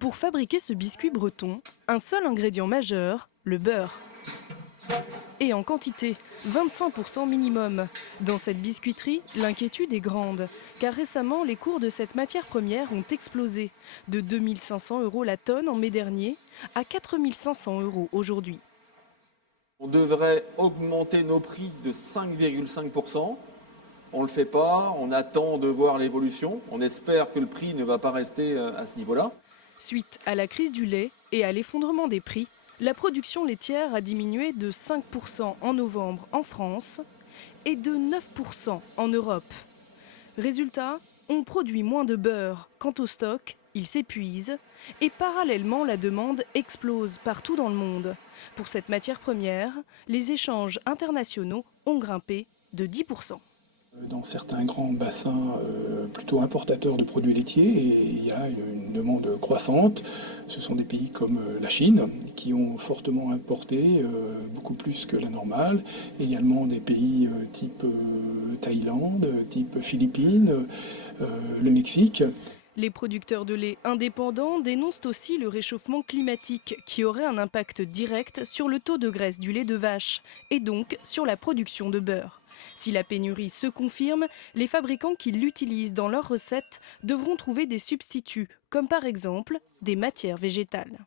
Pour fabriquer ce biscuit breton, un seul ingrédient majeur, le beurre. Et en quantité, 25% minimum. Dans cette biscuiterie, l'inquiétude est grande, car récemment, les cours de cette matière première ont explosé, de 2 500 € la tonne en mai dernier à 4 500 € aujourd'hui. On devrait augmenter nos prix de 5,5%. On ne le fait pas, on attend de voir l'évolution. On espère que le prix ne va pas rester à ce niveau-là. Suite à la crise du lait et à l'effondrement des prix, la production laitière a diminué de 5% en novembre en France et de 9% en Europe. Résultat, on produit moins de beurre. Quant au stock, il s'épuise et parallèlement la demande explose partout dans le monde. Pour cette matière première, les échanges internationaux ont grimpé de 10%. Dans certains grands bassins plutôt importateurs de produits laitiers, il y a une demande croissante. Ce sont des pays comme la Chine qui ont fortement importé, beaucoup plus que la normale. Également des pays type Thaïlande, type Philippines, le Mexique. Les producteurs de lait indépendants dénoncent aussi le réchauffement climatique qui aurait un impact direct sur le taux de graisse du lait de vache et donc sur la production de beurre. Si la pénurie se confirme, les fabricants qui l'utilisent dans leurs recettes devront trouver des substituts, comme par exemple des matières végétales.